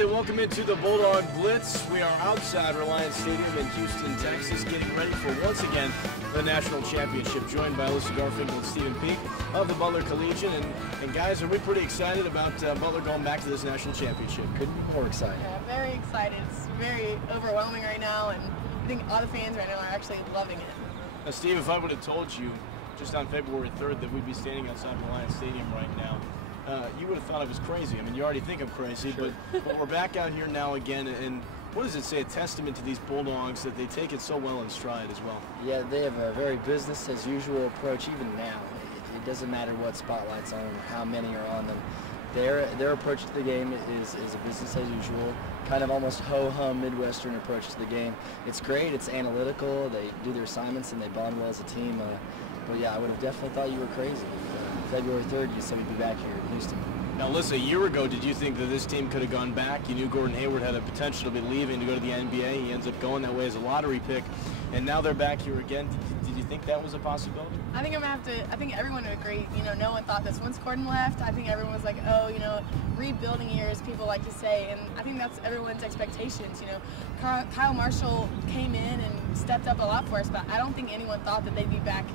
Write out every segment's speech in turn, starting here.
say welcome into the Bulldog Blitz. We are outside Reliance Stadium in Houston, Texas, getting ready for, once again, the national championship, joined by Elyssa and Stephen Peak of the Butler Collegian. And guys, are we pretty excited about Butler going back to this national championship? Couldn't be more excited. Yeah, very excited. It's very overwhelming right now, and I think all the fans right now are actually loving it. Now, Steve, if I would have told you just on February 3rd that we'd be standing outside Reliance Stadium right now, you would have thought I was crazy. I mean, you already think I'm crazy, sure. but we're back out here now again, and what does it say? A testament to these Bulldogs that they take it so well in stride as well. Yeah, they have a very business-as-usual approach even now. It doesn't matter what spotlight's on or how many are on them. Their approach to the game is a business-as-usual, kind of almost ho-hum Midwestern approach to the game. It's great. It's analytical. They do their assignments, and they bond well as a team. But yeah, I would have definitely thought you were crazy. February 3rd, you said we'd be back here in Houston. Now, Elyssa, a year ago, did you think that this team could have gone back? You knew Gordon Hayward had a potential to be leaving to go to the NBA. He ends up going that way as a lottery pick, and now they're back here again. Did you think that was a possibility? I think I think everyone would agree. You know, no one thought this. Once Gordon left, I think everyone was like, oh, you know, rebuilding years, people like to say, and I think that's everyone's expectations. You know, Kyle Marshall came in and stepped up a lot for us, but I don't think anyone thought that they'd be back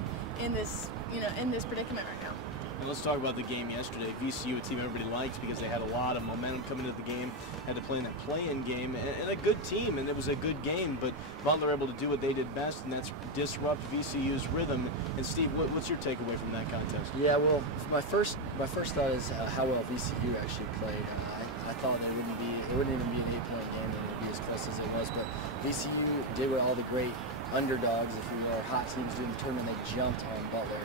in this, you know, in this predicament right now. And let's talk about the game yesterday. VCU, a team everybody liked because they had a lot of momentum coming into the game, had to play in that play-in game, and a good team, and it was a good game, but Butler able to do what they did best, and that's disrupt VCU's rhythm. And Steve, what's your takeaway from that contest? Yeah, well, my first thought is how well VCU actually played. I thought it wouldn't even be an 8-point game, and it would be as close as it was, but VCU did what all the great underdogs, if you will, or hot teams do in the tournament. They jumped on Butler.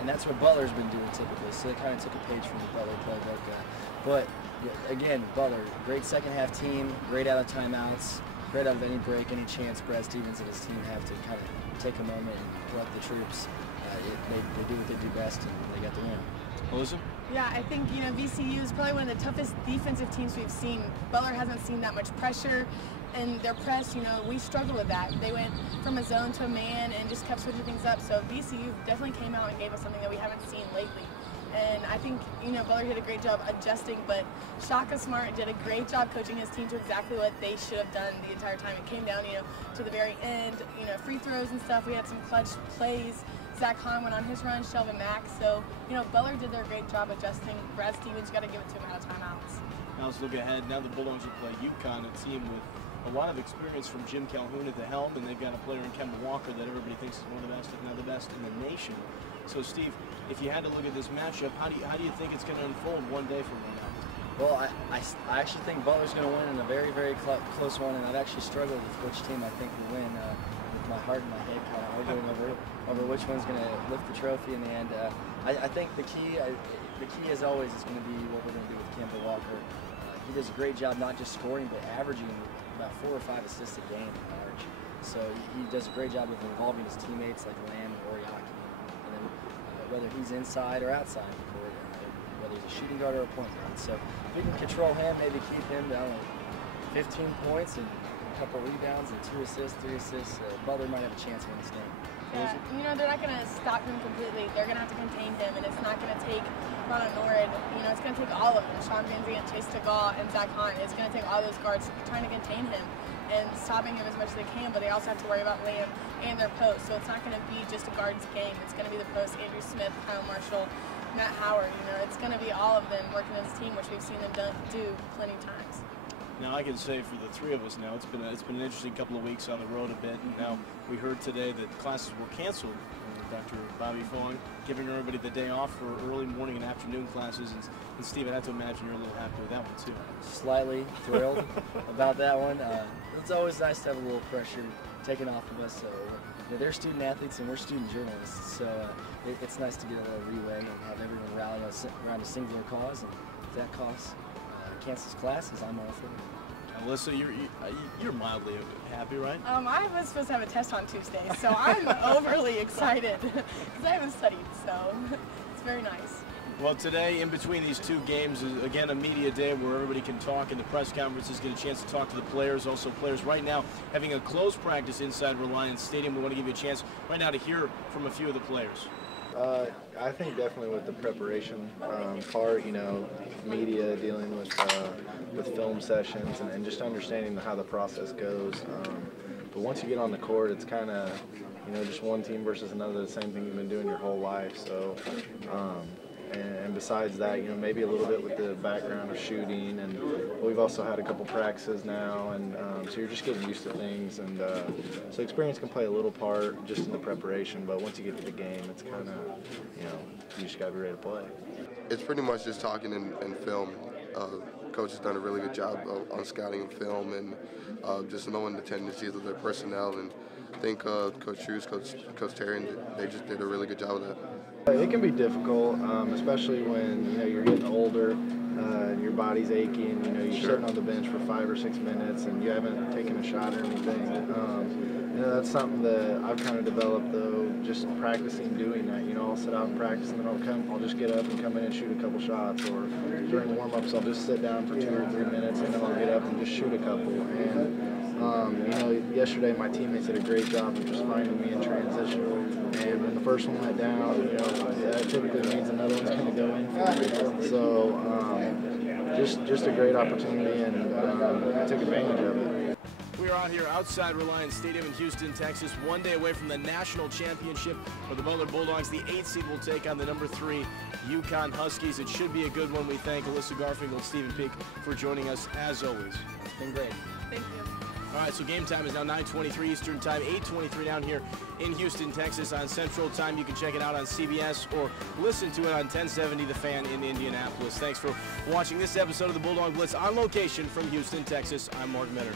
And that's what Butler's been doing typically, so they kind of took a page from the Butler playbook. But again, Butler, great second half team, great out of timeouts, great out of any break, any chance Brad Stevens and his team have to kind of take a moment and collect the troops. They do what they do best, and they got the win. Elyssa? Yeah, I think, you know, VCU is probably one of the toughest defensive teams we've seen. Butler hasn't seen that much pressure, and their press, you know, we struggled with that. They went from a zone to a man and just kept switching things up. So VCU definitely came out and gave us something that we haven't seen lately. And I think, you know, Butler did a great job adjusting, but Shaka Smart did a great job coaching his team to exactly what they should have done the entire time. It came down, you know, to the very end, you know, free throws and stuff. We had some clutch plays. Zach Hahn went on his run, Shelvin Mack. So, you know, Butler did their great job adjusting. Brad Stevens, got to give it to him out of timeouts. Now let's look ahead. Now the Bulldogs will play UConn, a team with a lot of experience from Jim Calhoun at the helm, and they've got a player in Kemba Walker that everybody thinks is one of the best, if not the best, in the nation. So, Steve, if you had to look at this matchup, how do you think it's going to unfold one day from now? Well, I actually think Butler's going to win in a very, very close one, and I've actually struggled with which team I think will win. With my heart and my head kind of arguing over which one's going to lift the trophy in the end. I think the key as always is going to be what we're going to do with Kemba Walker. He does a great job not just scoring, but averaging about 4 or 5 assists a game at large. So he does a great job of involving his teammates like Lamb and Oriaki. And then whether he's inside or outside the court, whether he's a shooting guard or a point guard. So if we can control him, maybe keep him down to 15 points and a couple rebounds and 2 assists, 3 assists, Butler might have a chance to win this game. Yeah, you know, they're not going to stop him completely. They're going to have to contain him, and it's not going to take Ron Norrid. You know, it's going to take all of them. Sean Van Zandt, Chase Tagaw, and Zach Hahn. It's going to take all those guards trying to contain him and stopping him as much as they can, but they also have to worry about Lamb and their post. So it's not going to be just a guards game. It's going to be the post, Andrew Smith, Kyle Marshall, Matt Howard. You know, it's going to be all of them working as a team, which we've seen them do plenty of times. Now, I can say for the three of us now, it's been an interesting couple of weeks on the road a bit. And now we heard today that classes were canceled. Dr. Bobby Fong giving everybody the day off for early morning and afternoon classes. And Steve, I have to imagine you're a little happy with that one too. Slightly thrilled about that one. It's always nice to have a little pressure taken off of us. So they're student athletes and we're student journalists. So it's nice to get a little leeway and have everyone rally around a singular cause. And if that cause cancels classes, I'm all for it. Elyssa, you're mildly happy, right? I was supposed to have a test on Tuesday, so I'm overly excited because I haven't studied, so it's very nice. Well, today, in between these two games, is again a media day where everybody can talk, and the press conferences get a chance to talk to the players. Also, players right now having a closed practice inside Reliance Stadium. We want to give you a chance right now to hear from a few of the players. I think definitely with the preparation part, you know, media dealing with film sessions and just understanding how the process goes. But once you get on the court, it's kind of, you know, just one team versus another, the same thing you've been doing your whole life. So, and besides that, you know, maybe a little bit with the background of shooting, and we've also had a couple practices now, and so you're just getting used to things, and so experience can play a little part just in the preparation, but once you get to the game, it's kind of, you know, you just got to be ready to play. It's pretty much just talking and film. Coach has done a really good job on scouting and film, and just knowing the tendencies of their personnel, and I think Coach Hughes, Coach Terry, they just did a really good job of that. It can be difficult, especially when, you know, you're getting older and your body's aching. You know, you're sitting on the bench for 5 or 6 minutes and you haven't taken a shot or anything. You know, that's something that I've kind of developed, though, just practicing doing that. You know, I'll sit out and practice, and then I'll just get up and come in and shoot a couple shots. Or during warm-ups, I'll just sit down for 2 or 3 minutes, and then I'll get up and just shoot a couple. And you know, yesterday my teammates did a great job of just finding me in transition. And when the first one went down, you know, that typically means another one's going to go in for me. So just a great opportunity, and I took advantage of it. We are out here outside Reliance Stadium in Houston, Texas, one day away from the national championship where the Butler Bulldogs, the 8th seed, will take on the number 3 UConn Huskies. It should be a good one. We thank Elyssa Garfinkel and Stephen Peak for joining us as always. It's been great. Thank you. All right, so game time is now 9:23 Eastern Time, 8:23 down here in Houston, Texas on Central Time. You can check it out on CBS or listen to it on 1070 The Fan in Indianapolis. Thanks for watching this episode of the Bulldog Blitz on location from Houston, Texas. I'm Mark Mitter.